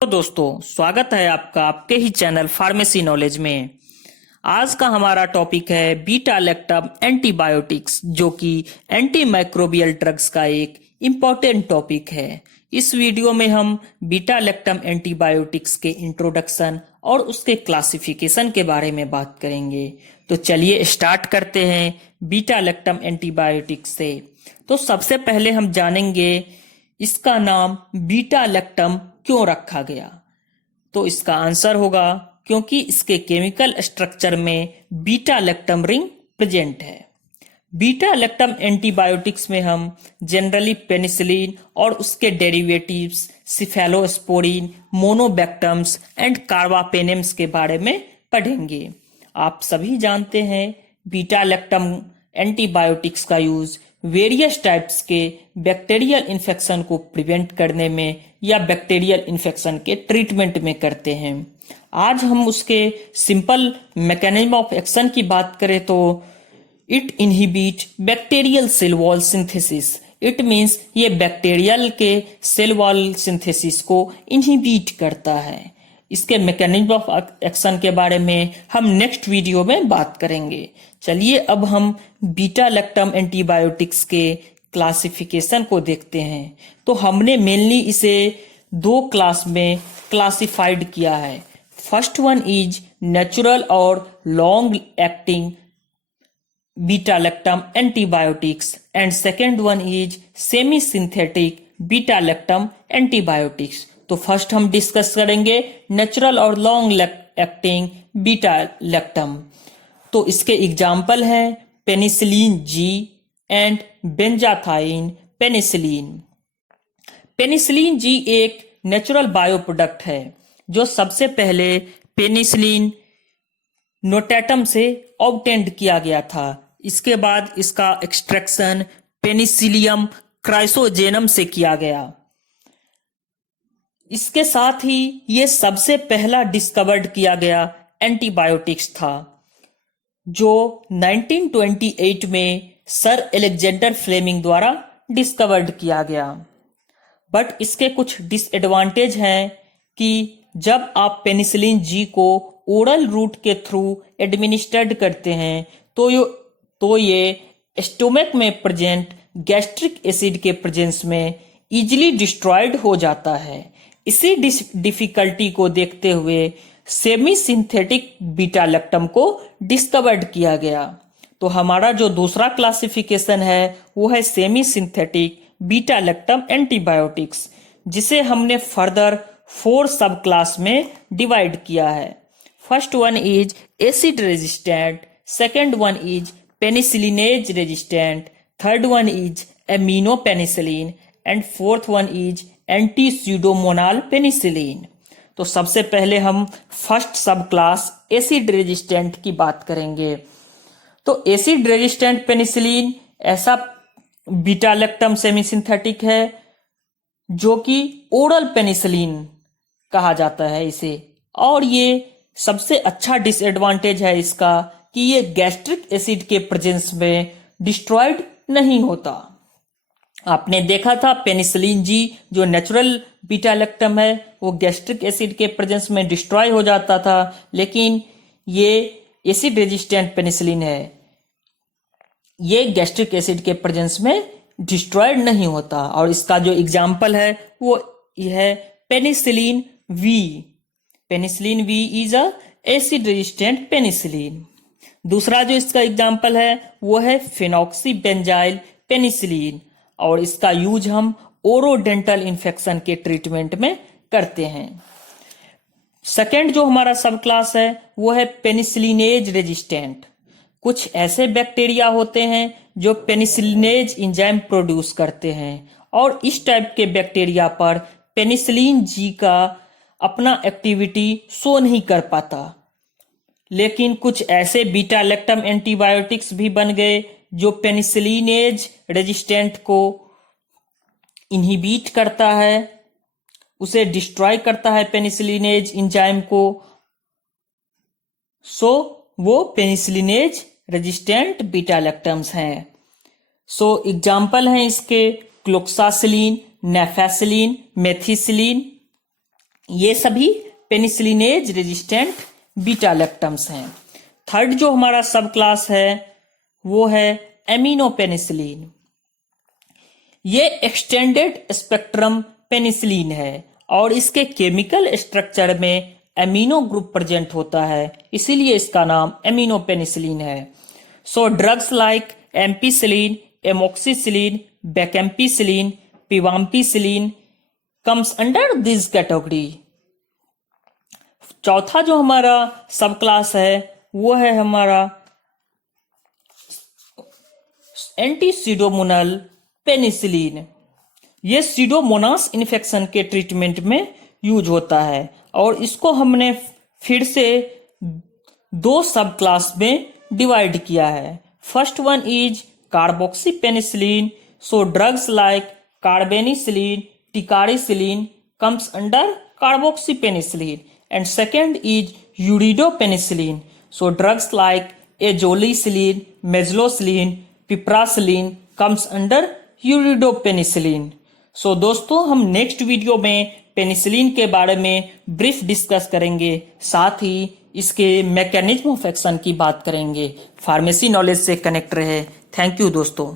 तो दोस्तों, स्वागत है आपका आपके ही चैनल फार्मेसी नॉलेज में। आज का हमारा टॉपिक है बीटा लैक्टम एंटीबायोटिक्स, जो कि एंटी माइक्रोबियल ड्रग्स का एक इम्पॉर्टेंट टॉपिक है। इस वीडियो में हम बीटा लैक्टम एंटीबायोटिक्स के इंट्रोडक्शन और उसके क्लासिफिकेशन के बारे में बात करेंगे। तो चलिए स्टार्ट करते हैं बीटा लैक्टम एंटीबायोटिक्स से। तो सबसे पहले हम जानेंगे इसका नाम बीटा लैक्टम क्यों रखा गया। तो इसका आंसर होगा क्योंकि इसके केमिकल स्ट्रक्चर में बीटा लैक्टम रिंग प्रेजेंट है। बीटा लैक्टम एंटीबायोटिक्स में हम जनरली पेनिसिलिन और उसके डेरिवेटिव्स सिफेलोस्पोरिन, मोनोबैक्टम्स एंड कार्बापेनेम्स के बारे में पढ़ेंगे। आप सभी जानते हैं बीटा लैक्टम एंटीबायोटिक्स का यूज वेरियस टाइप्स के बैक्टीरियल इन्फेक्शन को प्रिवेंट करने में या बैक्टीरियल इन्फेक्शन के ट्रीटमेंट में करते हैं। आज हम उसके सिंपल मैकेनिज्म ऑफ एक्शन की बात करें तो it inhibit bacterial cell wall synthesis. It means ये बैक्टीरियल के सेल वॉल सिंथेसिस को इनहिबिट करता है। इसके मैकेनिज्म ऑफ एक्शन के बारे में हम नेक्स्ट वीडियो में बात करेंगे। चलिए अब हम बीटा लैक्टम एंटीबायोटिक्स के क्लासिफिकेशन को देखते हैं। तो हमने मेनली इसे दो क्लास में क्लासिफाइड किया है। फर्स्ट वन इज नेचुरल और long acting beta lactam antibiotics and second one is semi synthetic beta lactam antibiotics. तो फर्स्ट हम डिस्कस करेंगे नेचुरल और लॉन्ग एक्टिंग बीटा लैक्टम। तो इसके एग्जाम्पल हैं penicillin G and benzathine penicillin. Penicillin G एक natural bio product है जो सबसे पहले पेनिसिलिन नोटेटम से ऑब्टेंड किया गया था। इसके बाद इसका एक्सट्रैक्शन पेनिसिलियम क्राइसोजेनम से किया गया। इसके साथ ही ये सबसे पहला डिस्कवर्ड किया गया एंटीबायोटिक्स था जो 1928 में सर एलेक्जेंडर फ्लेमिंग द्वारा डिस्कवर्ड किया गया। बट इसके कुछ डिसएडवांटेज हैं कि जब आप पेनिसिलिन जी को ओरल रूट के थ्रू एडमिनिस्ट्रेट करते हैं तो ये स्टोमक में प्रेजेंट गैस्ट्रिक एसिड के प्रेजेंस में इजीली डिस्ट्रॉयड हो जाता है। इसी डिफिकल्टी को देखते हुए सेमी सिंथेटिक बीटा लैक्टम को डिस्कवर्ड किया गया। तो हमारा जो दूसरा क्लासिफिकेशन है वो है semi synthetic beta lactam antibiotics, जिसे हमने फर्दर 4 सब क्लास में डिवाइड किया है। First one is acid resistant, second one is penicillinase resistant, third one is amino penicillin and fourth one is anti pseudomonal penicillin. तो सबसे पहले हम फर्स्ट सब क्लास एसिड रेजिस्टेंट की बात करेंगे। तो एसिड रेजिस्टेंट पेनिसिलिन ऐसा बीटा लैक्टम सेमी सिंथेटिक है जो कि ओरल पेनिसिलिन कहा जाता है इसे। और ये सबसे अच्छा डिसएडवांटेज है इसका कि ये गैस्ट्रिक एसिड के प्रेजेंस में डिस्ट्रॉयड नहीं होता। आपने देखा था पेनिसिलिन जी जो नेचुरल बीटा लैक्टम है वो गैस्ट्रिक एसिड के प्रेजेंस में डिस्ट्रॉय हो जाता था, लेकिन ये एसिड रेजिस्टेंट पेनिसिलिन है, ये गैस्ट्रिक एसिड के प्रेजेंस में डिस्ट्रॉयड नहीं होता। और इसका जो एग्जाम्पल है वो है penicillin V. Penicillin V is a acid resistant penicillin. दूसरा जो इसका एग्जाम्पल है वो है फेनॉक्सीबेंजाइल पेनिसिलिन, और इसका यूज हम ओरोडेंटल इन्फेक्शन के ट्रीटमेंट में करते हैं। सेकेंड जो हमारा सब क्लास है वो है पेनिसिलिनेज रेजिस्टेंट। कुछ ऐसे बैक्टीरिया होते हैं जो पेनिसिलिनेज एंजाइम प्रोड्यूस करते हैं, और इस टाइप के बैक्टीरिया पर पेनिसिलिन जी का अपना एक्टिविटी शो नहीं कर पाता। लेकिन कुछ ऐसे बीटा लैक्टम एंटीबायोटिक्स भी बन गए जो पेनिसिलिनेज रेजिस्टेंट को इनहिबिट करता है, उसे डिस्ट्रॉय करता है पेनिसिलिनेज एंजाइम को। सो वो पेनिसिलिनेज रेजिस्टेंट बीटा लैक्टम्स हैं। सो एग्जाम्पल हैं इसके क्लोक्सासिलिन, नेफेसिलिन, मेथिसिलिन, ये सभी पेनिसिलिनेज रेजिस्टेंट बीटा लैक्टम्स हैं। थर्ड जो हमारा सब क्लास है वो है एमिनोपेनिसिलिन। ये एक्सटेंडेड स्पेक्ट्रम पेनिसिलिन है और इसके केमिकल स्ट्रक्चर में एमिनो ग्रुप प्रेजेंट होता है, इसीलिए इसका नाम एमिनोपेनिसिलिन है। So drugs like ampicillin, amoxicillin, bacampicillin, pivampicillin comes under this category. चौथा जो हमारा सब क्लास है वो है हमारा एंटीसिडोमोनल पेनिसिलिन। ये सीडोमोनास इन्फेक्शन के ट्रीटमेंट में यूज होता है और इसको हमने फिर से दो सब क्लास में डिवाइड किया है। First one is carboxy penicillin. So drugs like carbenicillin, ticarcillin comes under carboxypenicillin, and second is uridopenicillin. So drugs like azolicillin, meslocillin, piperacillin comes under uridopenicillin. So दोस्तों हम नेक्स्ट वीडियो में penicillin के बारे में brief discuss करेंगे, साथ ही इसके mechanism of action की बात करेंगे। फार्मेसी नॉलेज से कनेक्ट रहे। थैंक यू दोस्तों।